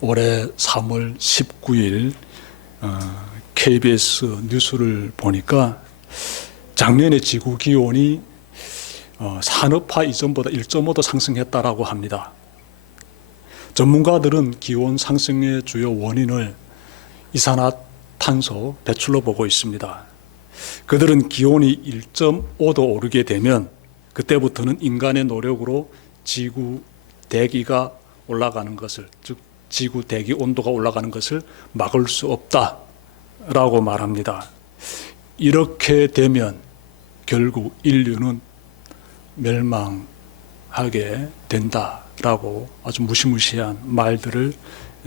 올해 3월 19일 KBS 뉴스를 보니까 작년에 지구 기온이 어, 산업화 이전보다 1.5도 상승했다라고 합니다. 전문가들은 기온 상승의 주요 원인을 이산화탄소 배출로 보고 있습니다. 그들은 기온이 1.5도 오르게 되면 그때부터는 인간의 노력으로 지구 대기가 올라가는 것을 즉 지구 대기 온도가 올라가는 것을 막을 수 없다라고 말합니다. 이렇게 되면 결국 인류는 멸망하게 된다라고 아주 무시무시한 말들을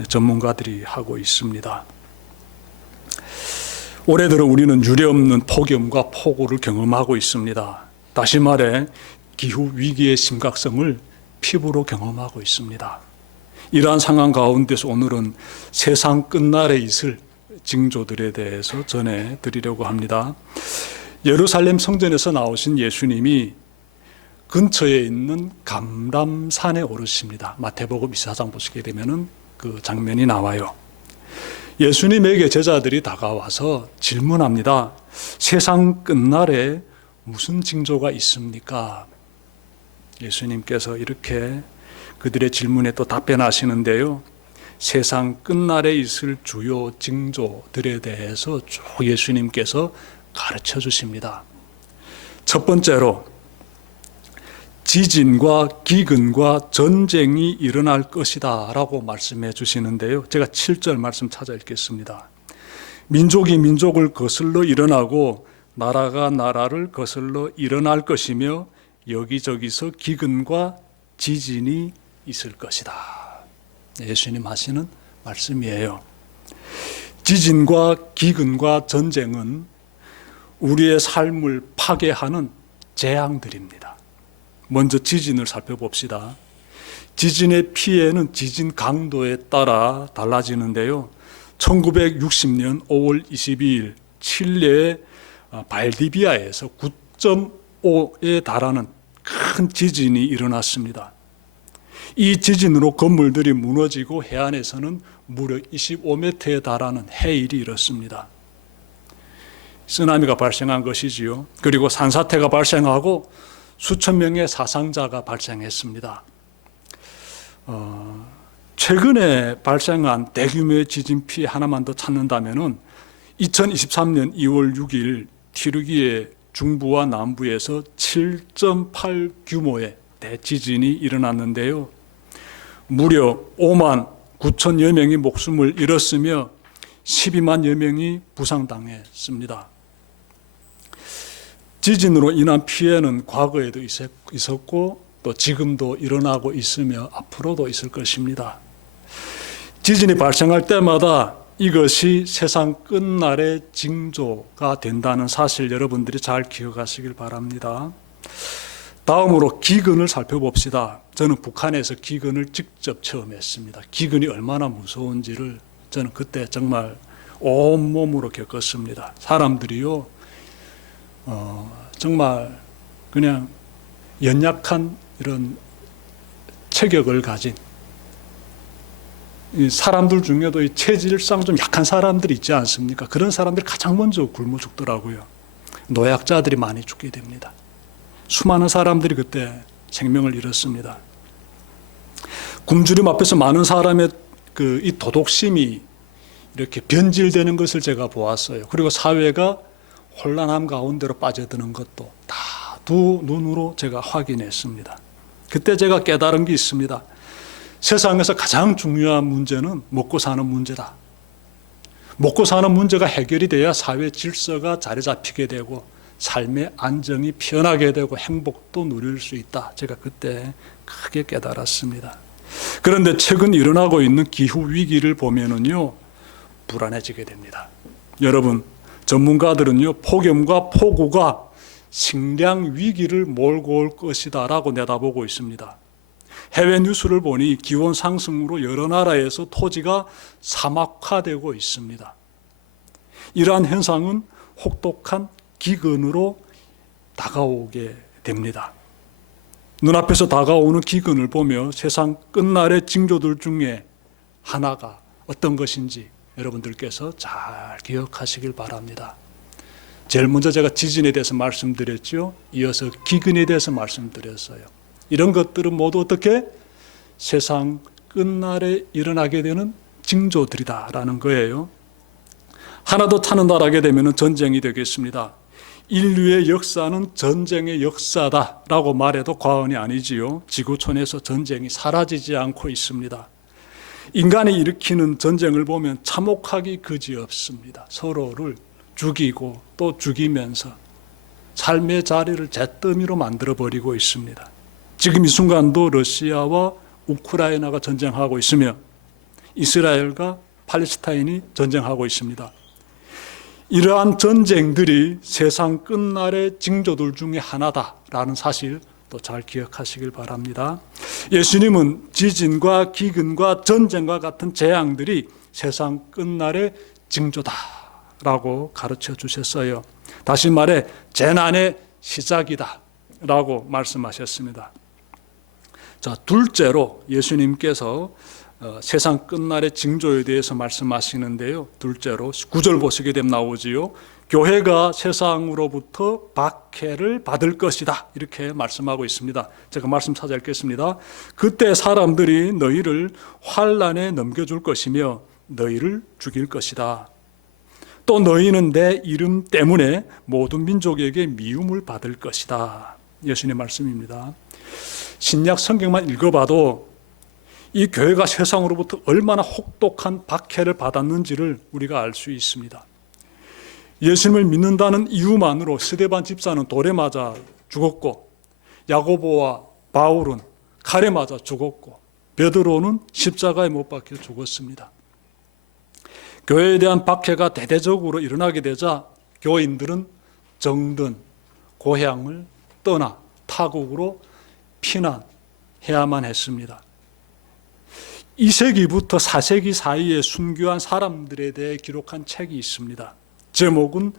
전문가들이 하고 있습니다. 올해 들어 우리는 유례없는 폭염과 폭우를 경험하고 있습니다. 다시 말해 기후 위기의 심각성을 피부로 경험하고 있습니다. 이러한 상황 가운데서 오늘은 세상 끝날에 있을 징조들에 대해서 전해 드리려고 합니다. 예루살렘 성전에서 나오신 예수님이 근처에 있는 감람산에 오르십니다. 마태복음 24장 보시게 되면은 그 장면이 나와요. 예수님에게 제자들이 다가와서 질문합니다. 세상 끝날에 무슨 징조가 있습니까? 예수님께서 이렇게 그들의 질문에 또 답변하시는데요. 세상 끝날에 있을 주요 징조들에 대해서 쭉 예수님께서 가르쳐 주십니다. 첫 번째로 지진과 기근과 전쟁이 일어날 것이다 라고 말씀해 주시는데요. 제가 7절 말씀 찾아 읽겠습니다. 민족이 민족을 거슬러 일어나고 나라가 나라를 거슬러 일어날 것이며 여기저기서 기근과 지진이 있을 것이다. 예수님 하시는 말씀이에요. 지진과 기근과 전쟁은 우리의 삶을 파괴하는 재앙들입니다. 먼저 지진을 살펴봅시다. 지진의 피해는 지진 강도에 따라 달라지는데요. 1960년 5월 22일 칠레의 발디비아에서 9.5에 달하는 큰 지진이 일어났습니다. 이 지진으로 건물들이 무너지고 해안에서는 무려 25m에 달하는 해일이 일었습니다. 쓰나미가 발생한 것이지요. 그리고 산사태가 발생하고 수천 명의 사상자가 발생했습니다. 어, 최근에 발생한 대규모의 지진 피해 하나만 더 찾는다면은 2023년 2월 6일 튀르기의 중부와 남부에서 7.8 규모의 대지진이 일어났는데요. 무려 5만 9천여 명이 목숨을 잃었으며 12만여 명이 부상당했습니다. 지진으로 인한 피해는 과거에도 있었고 또 지금도 일어나고 있으며 앞으로도 있을 것입니다. 지진이 발생할 때마다 이것이 세상 끝날의 징조가 된다는 사실 여러분들이 잘 기억하시길 바랍니다. 다음으로 기근을 살펴봅시다. 저는 북한에서 기근을 직접 체험했습니다. 기근이 얼마나 무서운지를 저는 그때 정말 온몸으로 겪었습니다. 사람들이요, 어, 정말 그냥 연약한 이런 체격을 가진 사람들 중에도 체질상 좀 약한 사람들이 있지 않습니까? 그런 사람들이 가장 먼저 굶어 죽더라고요. 노약자들이 많이 죽게 됩니다. 수많은 사람들이 그때 생명을 잃었습니다. 굶주림 앞에서 많은 사람의 그 이 도덕심이 이렇게 변질되는 것을 제가 보았어요. 그리고 사회가 혼란함 가운데로 빠져드는 것도 다 두 눈으로 제가 확인했습니다. 그때 제가 깨달은 게 있습니다. 세상에서 가장 중요한 문제는 먹고 사는 문제다. 먹고 사는 문제가 해결이 돼야 사회 질서가 자리 잡히게 되고 삶의 안정이 편하게 되고 행복도 누릴 수 있다. 제가 그때 크게 깨달았습니다. 그런데 최근 일어나고 있는 기후 위기를 보면은요, 불안해지게 됩니다. 여러분, 전문가들은요, 폭염과 폭우가 식량 위기를 몰고 올 것이다라고 내다보고 있습니다. 해외 뉴스를 보니 기온 상승으로 여러 나라에서 토지가 사막화되고 있습니다. 이러한 현상은 혹독한 기근으로 다가오게 됩니다. 눈앞에서 다가오는 기근을 보며 세상 끝날의 징조들 중에 하나가 어떤 것인지 여러분들께서 잘 기억하시길 바랍니다. 제일 먼저 제가 지진에 대해서 말씀드렸죠. 이어서 기근에 대해서 말씀드렸어요. 이런 것들은 모두 어떻게 세상 끝날에 일어나게 되는 징조들이다라는 거예요. 하나 더 찾는다라게 되면 전쟁이 되겠습니다. 인류의 역사는 전쟁의 역사다라고 말해도 과언이 아니지요. 지구촌에서 전쟁이 사라지지 않고 있습니다. 인간이 일으키는 전쟁을 보면 참혹하기 그지없습니다. 서로를 죽이고 또 죽이면서 삶의 자리를 잿더미로 만들어 버리고 있습니다. 지금 이 순간도 러시아와 우크라이나가 전쟁하고 있으며 이스라엘과 팔레스타인이 전쟁하고 있습니다. 이러한 전쟁들이 세상 끝날의 징조들 중에 하나다라는 사실 또 잘 기억하시길 바랍니다. 예수님은 지진과 기근과 전쟁과 같은 재앙들이 세상 끝날의 징조다라고 가르쳐 주셨어요. 다시 말해 재난의 시작이다라고 말씀하셨습니다. 자, 둘째로 예수님께서 어, 세상 끝날의 징조에 대해서 말씀하시는데요. 둘째로 구절 보시게 되면 나오지요. 교회가 세상으로부터 박해를 받을 것이다. 이렇게 말씀하고 있습니다. 제가 말씀 찾아 읽겠습니다. 그때 사람들이 너희를 환란에 넘겨줄 것이며 너희를 죽일 것이다. 또 너희는 내 이름 때문에 모든 민족에게 미움을 받을 것이다. 예수님의 말씀입니다. 신약 성경만 읽어봐도 이 교회가 세상으로부터 얼마나 혹독한 박해를 받았는지를 우리가 알 수 있습니다. 예수님을 믿는다는 이유만으로 스데반 집사는 돌에 맞아 죽었고 야고보와 바울은 칼에 맞아 죽었고 베드로는 십자가에 못 박혀 죽었습니다. 교회에 대한 박해가 대대적으로 일어나게 되자 교인들은 정든 고향을 떠나 타국으로 피난해야만 했습니다. 2세기부터 4세기 사이에 순교한 사람들에 대해 기록한 책이 있습니다. 제목은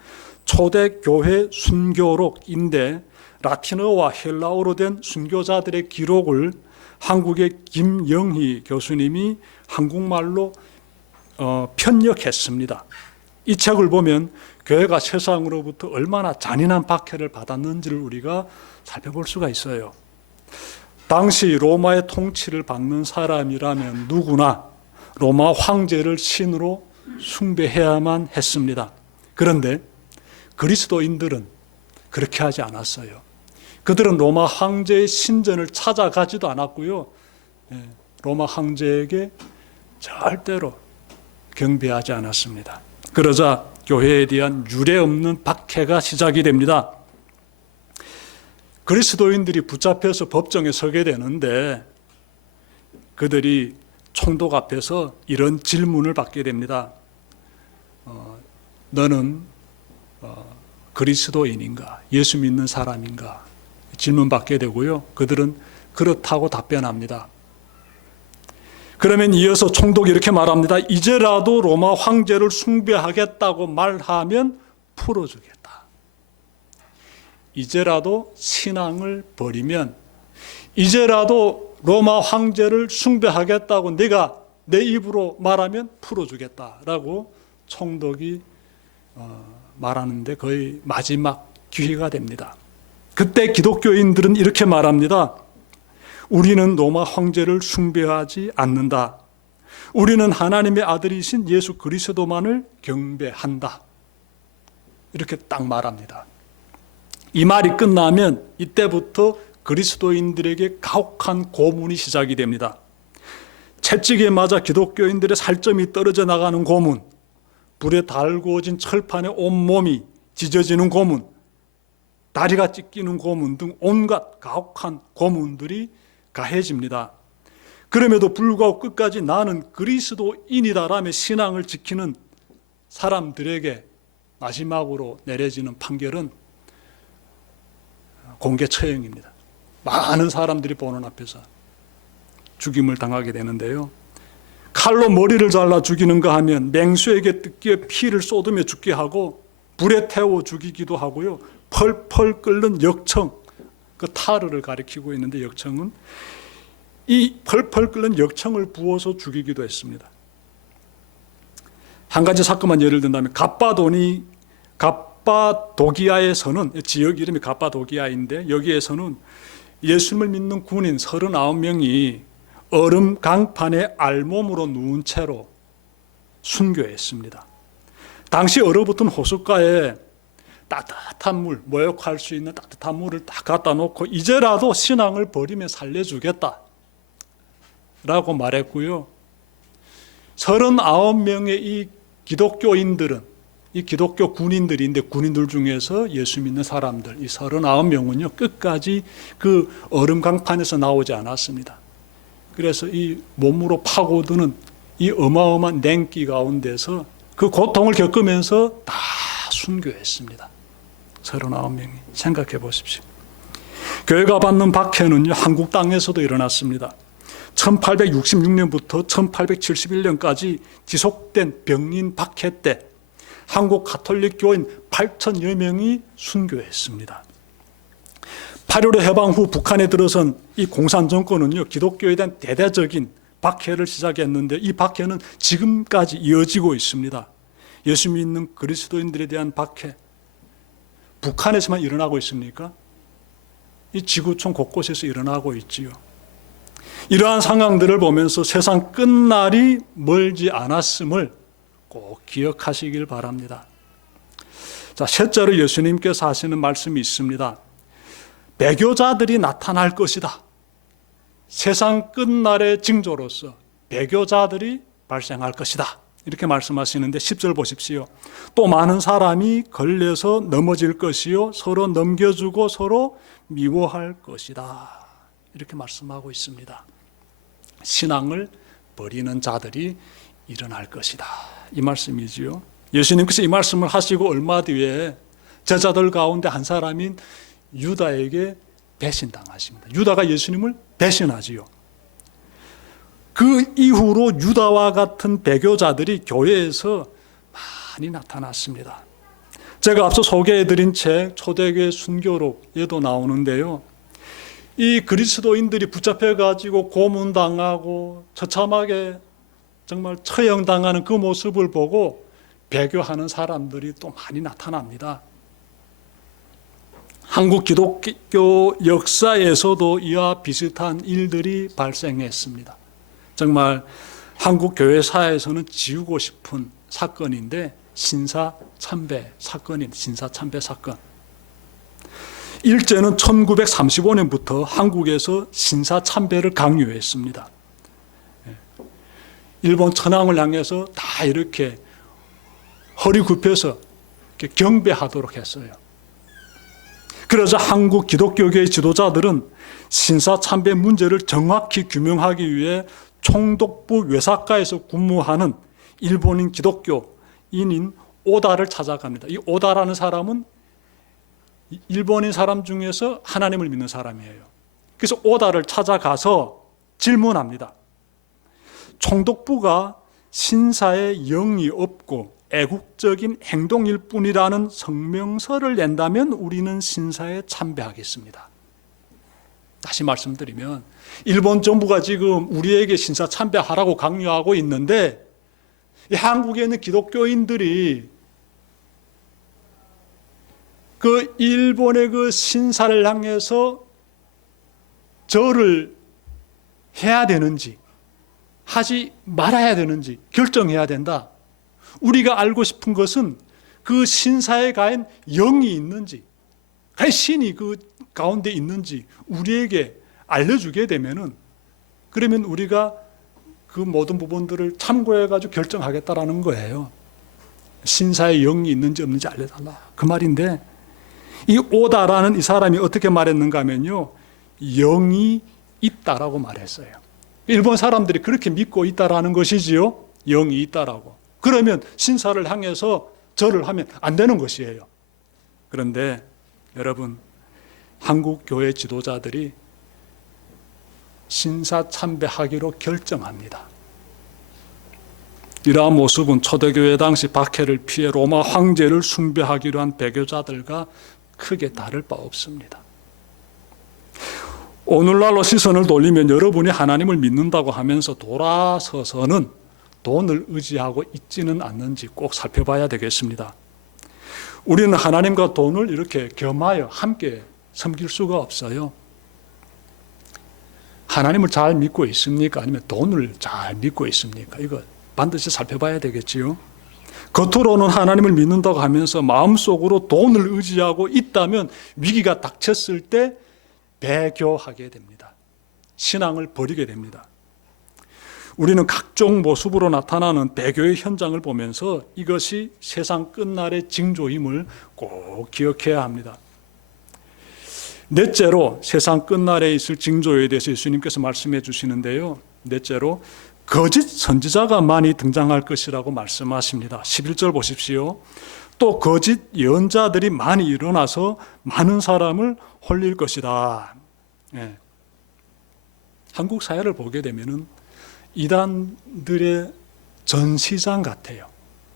초대교회 순교록인데 라틴어와 헬라어로 된 순교자들의 기록을 한국의 김영희 교수님이 한국말로 어, 편역했습니다. 이 책을 보면 교회가 세상으로부터 얼마나 잔인한 박해를 받았는지를 우리가 살펴볼 수가 있어요. 당시 로마의 통치를 받는 사람이라면 누구나 로마 황제를 신으로 숭배해야만 했습니다. 그런데 그리스도인들은 그렇게 하지 않았어요. 그들은 로마 황제의 신전을 찾아가지도 않았고요. 예, 로마 황제에게 절대로 경배하지 않았습니다. 그러자 교회에 대한 유례 없는 박해가 시작이 됩니다. 그리스도인들이 붙잡혀서 법정에 서게 되는데 그들이 총독 앞에서 이런 질문을 받게 됩니다. 어, 너는 어, 그리스도인인가? 예수 믿는 사람인가? 질문 받게 되고요. 그들은 그렇다고 답변합니다. 그러면 이어서 총독이 이렇게 말합니다. 이제라도 로마 황제를 숭배하겠다고 말하면 풀어주겠다. 이제라도 신앙을 버리면 이제라도 로마 황제를 숭배하겠다고 내가 내 입으로 말하면 풀어주겠다라고 총독이 어, 말하는데 거의 마지막 기회가 됩니다. 그때 기독교인들은 이렇게 말합니다. 우리는 로마 황제를 숭배하지 않는다. 우리는 하나님의 아들이신 예수 그리스도만을 경배한다. 이렇게 딱 말합니다. 이 말이 끝나면 이때부터 그리스도인들에게 가혹한 고문이 시작이 됩니다. 채찍에 맞아 기독교인들의 살점이 떨어져 나가는 고문, 불에 달구어진 철판에 온몸이 찢어지는 고문, 다리가 찢기는 고문 등 온갖 가혹한 고문들이 가해집니다. 그럼에도 불구하고 끝까지 나는 그리스도인이다라며 신앙을 지키는 사람들에게 마지막으로 내려지는 판결은 공개 처형입니다. 많은 사람들이 보는 앞에서 죽임을 당하게 되는데요. 칼로 머리를 잘라 죽이는가 하면 맹수에게 뜯기에 피를 쏟으며 죽게 하고 불에 태워 죽이기도 하고요. 펄펄 끓는 역청, 그 타르를 가리키고 있는데 역청은 이 펄펄 끓는 역청을 부어서 죽이기도 했습니다. 한 가지 사건만 예를 든다면 갑바도니 갑 바도기아에서는 지역 이름이 갑바도기아인데 여기에서는 예수님을 믿는 군인 39명이 얼음 강판에 알몸으로 누운 채로 순교했습니다. 당시 얼어붙은 호숫가에 따뜻한 물, 모욕할 수 있는 따뜻한 물을 딱 갖다 놓고 이제라도 신앙을 버리면 살려주겠다. 라고 말했고요. 39명의 이 기독교인들은 이 기독교 군인들인데 군인들 중에서 예수 믿는 사람들 이 39명은요 끝까지 그 얼음 강판에서 나오지 않았습니다. 그래서 이 몸으로 파고드는 이 어마어마한 냉기 가운데서 그 고통을 겪으면서 다 순교했습니다. 39명이 생각해 보십시오. 교회가 받는 박해는요 한국 땅에서도 일어났습니다. 1866년부터 1871년까지 지속된 병인 박해 때 한국 가톨릭 교인 8천여 명이 순교했습니다. 8.15 해방 후 북한에 들어선 이 공산 정권은요 기독교에 대한 대대적인 박해를 시작했는데 이 박해는 지금까지 이어지고 있습니다. 예수 믿는 그리스도인들에 대한 박해 북한에서만 일어나고 있습니까? 이 지구촌 곳곳에서 일어나고 있지요. 이러한 상황들을 보면서 세상 끝날이 멀지 않았음을 꼭 기억하시길 바랍니다. 자, 셋째로 예수님께서 하시는 말씀이 있습니다. 배교자들이 나타날 것이다. 세상 끝날의 징조로서 배교자들이 발생할 것이다. 이렇게 말씀하시는데 10절 보십시오. 또 많은 사람이 걸려서 넘어질 것이요 서로 넘겨주고 서로 미워할 것이다. 이렇게 말씀하고 있습니다. 신앙을 버리는 자들이 일어날 것이다. 이 말씀이지요. 예수님께서 이 말씀을 하시고 얼마 뒤에 제자들 가운데 한 사람인 유다에게 배신당하십니다. 유다가 예수님을 배신하지요. 그 이후로 유다와 같은 배교자들이 교회에서 많이 나타났습니다. 제가 앞서 소개해드린 책 초대교회 순교록에도 나오는데요. 이 그리스도인들이 붙잡혀 가지고 고문당하고 처참하게 정말 처형당하는 그 모습을 보고 배교하는 사람들이 또 많이 나타납니다. 한국 기독교 역사에서도 이와 비슷한 일들이 발생했습니다. 정말 한국 교회 사에서는 지우고 싶은 사건인데 신사 참배 사건인 신사 참배 사건. 일제는 1935년부터 한국에서 신사 참배를 강요했습니다. 일본 천황을 향해서 다 이렇게 허리 굽혀서 이렇게 경배하도록 했어요. 그래서 한국 기독교계의 지도자들은 신사 참배 문제를 정확히 규명하기 위해 총독부 외사가에서 근무하는 일본인 기독교인인 오다를 찾아갑니다. 이 오다라는 사람은 일본인 사람 중에서 하나님을 믿는 사람이에요. 그래서 오다를 찾아가서 질문합니다. 총독부가 신사에 영이 없고 애국적인 행동일 뿐이라는 성명서를 낸다면 우리는 신사에 참배하겠습니다. 다시 말씀드리면 일본 정부가 지금 우리에게 신사 참배하라고 강요하고 있는데 한국에 있는 기독교인들이 그 일본의 그 신사를 향해서 절을 해야 되는지 하지 말아야 되는지 결정해야 된다. 우리가 알고 싶은 것은 그 신사에 가인 영이 있는지, 그 신이 그 가운데 있는지 우리에게 알려주게 되면은 그러면 우리가 그 모든 부분들을 참고해 가지고 결정하겠다라는 거예요. 신사에 영이 있는지 없는지 알려달라. 그 말인데 이 오다라는 이 사람이 어떻게 말했는가 하면요. 영이 있다라고 말했어요. 일본 사람들이 그렇게 믿고 있다라는 것이지요. 영이 있다라고. 그러면 신사를 향해서 절을 하면 안 되는 것이에요. 그런데 여러분 한국 교회 지도자들이 신사 참배하기로 결정합니다. 이러한 모습은 초대교회 당시 박해를 피해 로마 황제를 숭배하기로 한 배교자들과 크게 다를 바 없습니다. 오늘날로 시선을 돌리면 여러분이 하나님을 믿는다고 하면서 돌아서서는 돈을 의지하고 있지는 않는지 꼭 살펴봐야 되겠습니다. 우리는 하나님과 돈을 이렇게 겸하여 함께 섬길 수가 없어요. 하나님을 잘 믿고 있습니까? 아니면 돈을 잘 믿고 있습니까? 이거 반드시 살펴봐야 되겠지요. 겉으로는 하나님을 믿는다고 하면서 마음속으로 돈을 의지하고 있다면 위기가 닥쳤을 때 배교하게 됩니다. 신앙을 버리게 됩니다. 우리는 각종 모습으로 나타나는 배교의 현장을 보면서 이것이 세상 끝날의 징조임을 꼭 기억해야 합니다. 넷째로 세상 끝날에 있을 징조에 대해서 예수님께서 말씀해 주시는데요. 넷째로 거짓 선지자가 많이 등장할 것이라고 말씀하십니다. 11절 보십시오. 또 거짓 예언자들이 많이 일어나서 많은 사람을 홀릴 것이다. 예. 한국 사회를 보게 되면은 이단들의 전시장 같아요.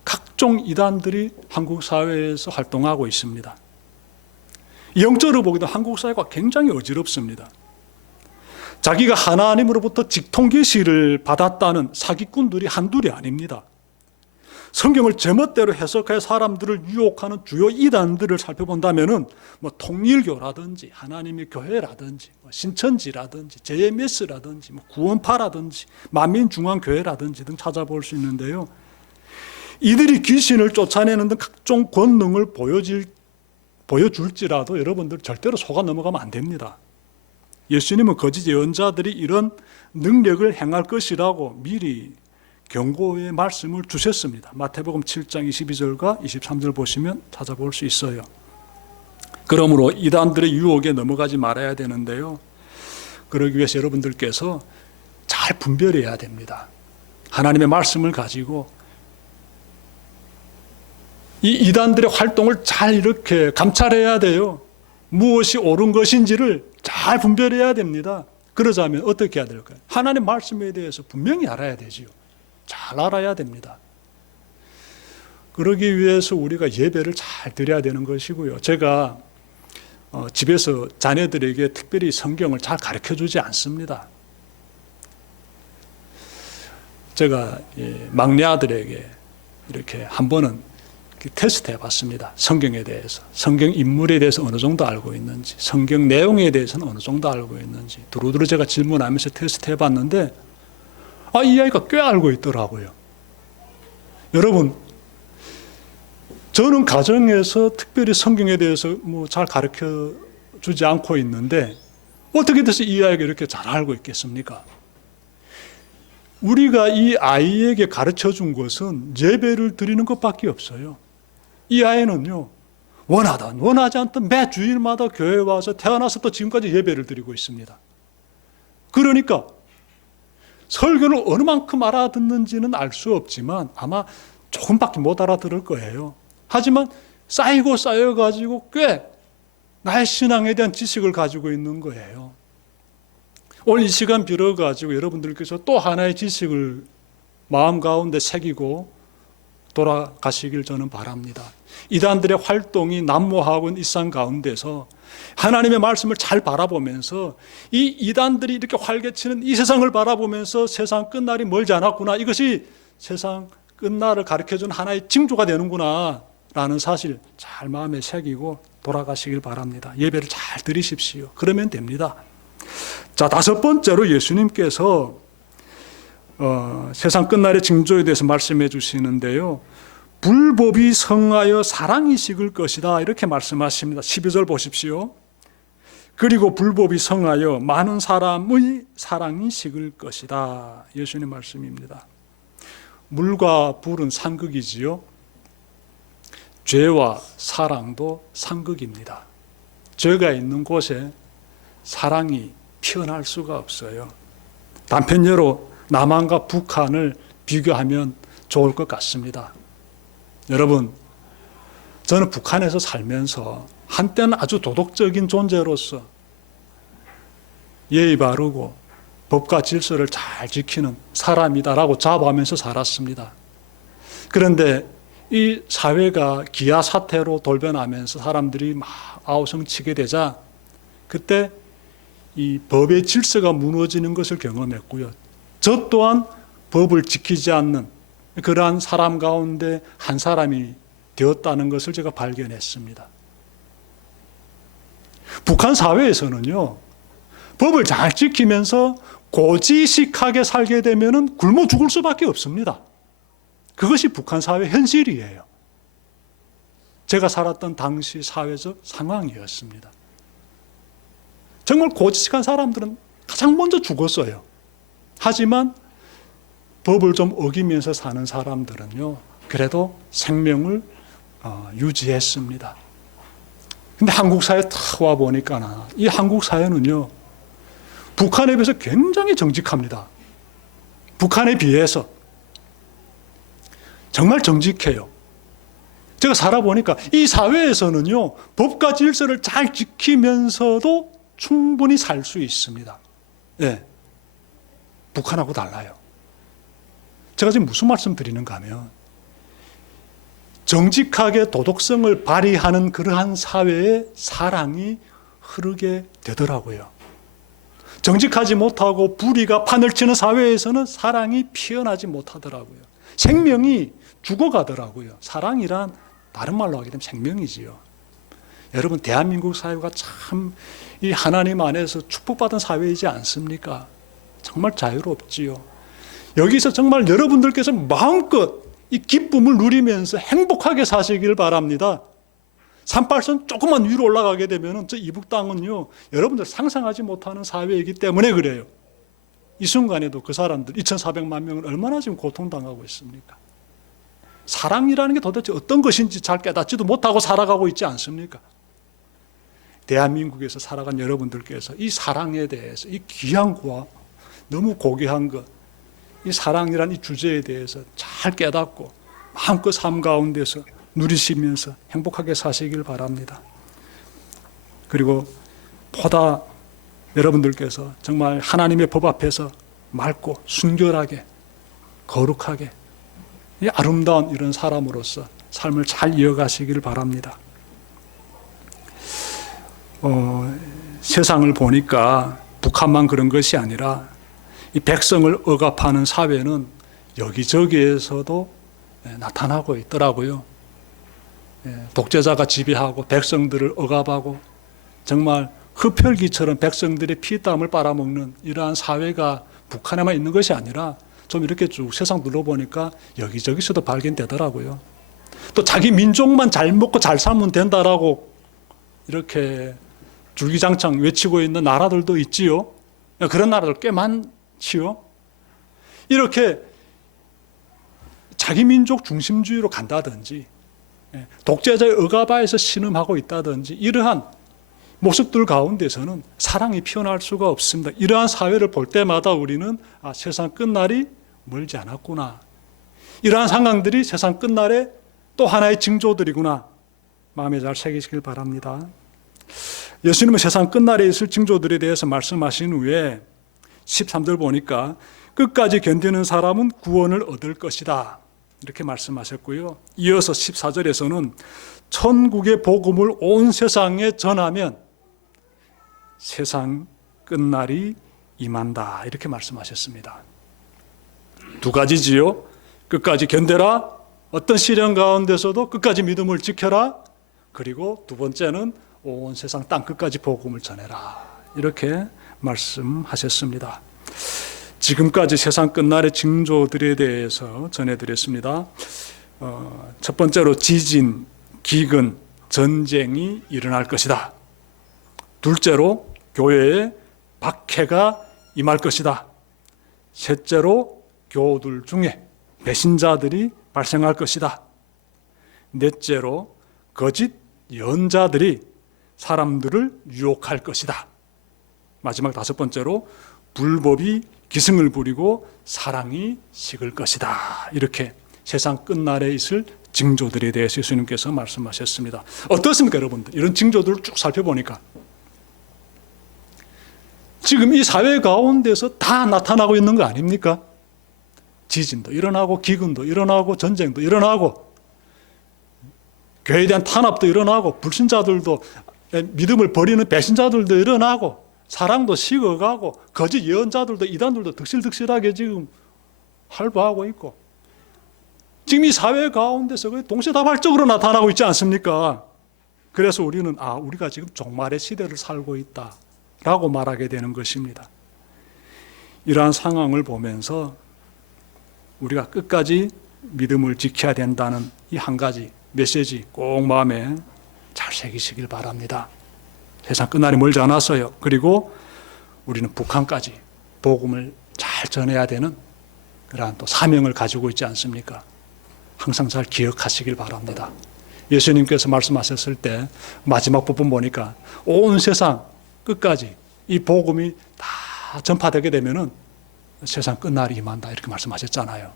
각종 이단들이 한국 사회에서 활동하고 있습니다. 영적으로 보기도 한국 사회가 굉장히 어지럽습니다. 자기가 하나님으로부터 직통계시를 받았다는 사기꾼들이 한둘이 아닙니다. 성경을 제멋대로 해석해 사람들을 유혹하는 주요 이단들을 살펴본다면은 뭐 통일교라든지 하나님의 교회라든지 뭐 신천지라든지 JMS라든지 뭐 구원파라든지 만민중앙교회라든지 등 찾아볼 수 있는데요. 이들이 귀신을 쫓아내는 등 각종 권능을 보여질 보여줄지라도 여러분들 절대로 속아 넘어가면 안 됩니다. 예수님은 거짓 예언자들이 이런 능력을 행할 것이라고 미리 경고의 말씀을 주셨습니다. 마태복음 7장 22절과 23절 보시면 찾아볼 수 있어요. 그러므로 이단들의 유혹에 넘어가지 말아야 되는데요. 그러기 위해서 여러분들께서 잘 분별해야 됩니다. 하나님의 말씀을 가지고 이 이단들의 활동을 잘 이렇게 감찰해야 돼요. 무엇이 옳은 것인지를 잘 분별해야 됩니다. 그러자면 어떻게 해야 될까요? 하나님 말씀에 대해서 분명히 알아야 되지요. 잘 알아야 됩니다. 그러기 위해서 우리가 예배를 잘 드려야 되는 것이고요. 제가 어, 집에서 자녀들에게 특별히 성경을 잘 가르쳐 주지 않습니다. 제가 예, 막내 아들에게 이렇게 한 번은 테스트 해봤습니다. 성경에 대해서. 성경 인물에 대해서 어느 정도 알고 있는지, 성경 내용에 대해서는 어느 정도 알고 있는지, 두루두루 제가 질문하면서 테스트 해봤는데, 아, 이 아이가 꽤 알고 있더라고요. 여러분, 저는 가정에서 특별히 성경에 대해서 뭐 잘 가르쳐 주지 않고 있는데, 어떻게 돼서 이 아이가 이렇게 잘 알고 있겠습니까? 우리가 이 아이에게 가르쳐 준 것은 예배를 드리는 것밖에 없어요. 이 아이는요, 원하든 원하지 않든 매 주일마다 교회 와서 태어나서부터 지금까지 예배를 드리고 있습니다. 그러니까 설교를 어느 만큼 알아듣는지는 알 수 없지만 아마 조금밖에 못 알아들을 거예요. 하지만 쌓이고 쌓여가지고 꽤 나의 신앙에 대한 지식을 가지고 있는 거예요. 오늘 이 시간 빌어가지고 여러분들께서 또 하나의 지식을 마음 가운데 새기고 돌아가시길 저는 바랍니다. 이단들의 활동이 난무하고 있는 이상 가운데서 하나님의 말씀을 잘 바라보면서 이 이단들이 이렇게 활개치는 이 세상을 바라보면서 세상 끝날이 멀지 않았구나. 이것이 세상 끝날을 가르쳐 준 하나의 징조가 되는구나. 라는 사실 잘 마음에 새기고 돌아가시길 바랍니다. 예배를 잘 드리십시오. 그러면 됩니다. 자, 다섯 번째로 예수님께서 어, 세상 끝날의 징조에 대해서 말씀해 주시는데요. 불법이 성하여 사랑이 식을 것이다. 이렇게 말씀하십니다. 12절 보십시오. 그리고 불법이 성하여 많은 사람의 사랑이 식을 것이다. 예수님 말씀입니다. 물과 불은 상극이지요. 죄와 사랑도 상극입니다. 죄가 있는 곳에 사랑이 피어날 수가 없어요. 단편예로 남한과 북한을 비교하면 좋을 것 같습니다. 여러분, 저는 북한에서 살면서 한때는 아주 도덕적인 존재로서 예의 바르고 법과 질서를 잘 지키는 사람이다라고 자부하면서 살았습니다. 그런데 이 사회가 기아 사태로 돌변하면서 사람들이 막 아우성치게 되자 그때 이 법의 질서가 무너지는 것을 경험했고요. 저 또한 법을 지키지 않는 그러한 사람 가운데 한 사람이 되었다는 것을 제가 발견했습니다. 북한 사회에서는요, 법을 잘 지키면서 고지식하게 살게 되면 굶어 죽을 수밖에 없습니다. 그것이 북한 사회 현실이에요. 제가 살았던 당시 사회적 상황이었습니다. 정말 고지식한 사람들은 가장 먼저 죽었어요. 하지만 법을 좀 어기면서 사는 사람들은요, 그래도 생명을 어, 유지했습니다. 근데 한국 사회에 탁와 보니까 이 한국 사회는요, 북한에 비해서 굉장히 정직합니다. 북한에 비해서 정말 정직해요. 제가 살아보니까 이 사회에서는요, 법과 질서를 잘 지키면서도 충분히 살 수 있습니다. 예. 북한하고 달라요. 제가 지금 무슨 말씀 드리는가 하면, 정직하게 도덕성을 발휘하는 그러한 사회에 사랑이 흐르게 되더라고요. 정직하지 못하고 불의가 판을 치는 사회에서는 사랑이 피어나지 못하더라고요. 생명이 죽어가더라고요. 사랑이란 다른 말로 하게 되면 생명이지요. 여러분 대한민국 사회가 참 이 하나님 안에서 축복받은 사회이지 않습니까? 정말 자유롭지요. 여기서 정말 여러분들께서 마음껏 이 기쁨을 누리면서 행복하게 사시길 바랍니다. 38선 조금만 위로 올라가게 되면 저 이북 땅은요, 여러분들 상상하지 못하는 사회이기 때문에 그래요. 이 순간에도 그 사람들 2,400만 명은 얼마나 지금 고통당하고 있습니까? 사랑이라는 게 도대체 어떤 것인지 잘 깨닫지도 못하고 살아가고 있지 않습니까? 대한민국에서 살아간 여러분들께서 이 사랑에 대해서 이 귀한 과 너무 고귀한 것, 이 사랑이란 이 주제에 대해서 잘 깨닫고 마음껏 삶 가운데서 누리시면서 행복하게 사시길 바랍니다. 그리고 보다 여러분들께서 정말 하나님의 법 앞에서 맑고 순결하게 거룩하게 이 아름다운 이런 사람으로서 삶을 잘 이어가시길 바랍니다. 어, 세상을 보니까 북한만 그런 것이 아니라 이 백성을 억압하는 사회는 여기저기에서도 예, 나타나고 있더라고요. 예, 독재자가 지배하고 백성들을 억압하고 정말 흡혈귀처럼 백성들의 피땀을 빨아먹는 이러한 사회가 북한에만 있는 것이 아니라 좀 이렇게 쭉 세상 둘러보니까 여기저기서도 발견되더라고요. 또 자기 민족만 잘 먹고 잘 살면 된다라고 이렇게 줄기장창 외치고 있는 나라들도 있지요. 그런 나라들 꽤 많 지요. 이렇게 자기 민족 중심주의로 간다든지 예, 독재자의 억압하에서 신음하고 있다든지 이러한 모습들 가운데서는 사랑이 피어날 수가 없습니다. 이러한 사회를 볼 때마다 우리는 아, 세상 끝날이 멀지 않았구나. 이러한 상황들이 세상 끝날에 또 하나의 징조들이구나. 마음에 잘 새기시길 바랍니다. 예수님은 세상 끝날에 있을 징조들에 대해서 말씀하신 후에 13절 보니까 끝까지 견디는 사람은 구원을 얻을 것이다. 이렇게 말씀하셨고요. 이어서 14절에서는 천국의 복음을 온 세상에 전하면 세상 끝날이 임한다. 이렇게 말씀하셨습니다. 두 가지지요. 끝까지 견뎌라. 어떤 시련 가운데서도 끝까지 믿음을 지켜라. 그리고 두 번째는 온 세상 땅 끝까지 복음을 전해라. 이렇게 말씀하셨습니다. 지금까지 세상 끝날의 징조들에 대해서 전해드렸습니다. 어, 첫 번째로 지진, 기근, 전쟁이 일어날 것이다. 둘째로 교회에 박해가 임할 것이다. 셋째로 교우들 중에 배신자들이 발생할 것이다. 넷째로 거짓 연자들이 사람들을 유혹할 것이다. 마지막 다섯 번째로 불법이 기승을 부리고 사랑이 식을 것이다. 이렇게 세상 끝날에 있을 징조들에 대해서 예수님께서 말씀하셨습니다. 어떻습니까, 여러분들? 이런 징조들을 쭉 살펴보니까 지금 이 사회 가운데서 다 나타나고 있는 거 아닙니까? 지진도 일어나고 기근도 일어나고 전쟁도 일어나고 교회에 대한 탄압도 일어나고 불신자들도 믿음을 버리는 배신자들도 일어나고 사랑도 식어가고 거짓 예언자들도 이단들도 득실득실하게 지금 활보하고 있고 지금 이 사회 가운데서 동시다발적으로 나타나고 있지 않습니까? 그래서 우리는 아 우리가 지금 종말의 시대를 살고 있다라고 말하게 되는 것입니다. 이러한 상황을 보면서 우리가 끝까지 믿음을 지켜야 된다는 이 한 가지 메시지 꼭 마음에 잘 새기시길 바랍니다. 세상 끝날이 멀지 않았어요. 그리고 우리는 북한까지 복음을 잘 전해야 되는 그러한 또 사명을 가지고 있지 않습니까? 항상 잘 기억하시길 바랍니다. 예수님께서 말씀하셨을 때 마지막 부분 보니까 온 세상 끝까지 이 복음이 다 전파되게 되면은 세상 끝날이 임한다 이렇게 말씀하셨잖아요.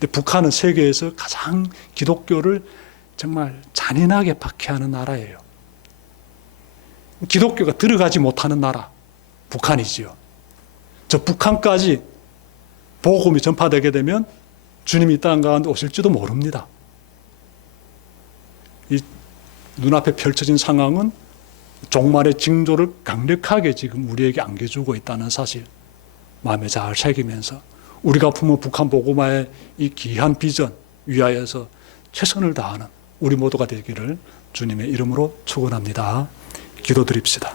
근데 북한은 세계에서 가장 기독교를 정말 잔인하게 박해하는 나라예요. 기독교가 들어가지 못하는 나라 북한이지요. 저 북한까지 복음이 전파되게 되면 주님이 이 땅 가운데 오실지도 모릅니다. 이 눈앞에 펼쳐진 상황은 종말의 징조를 강력하게 지금 우리에게 안겨주고 있다는 사실 마음에 잘 새기면서 우리가 품은 북한 복음화의 이 귀한 비전 위하여서 최선을 다하는 우리 모두가 되기를 주님의 이름으로 축원합니다. 기도드립시다.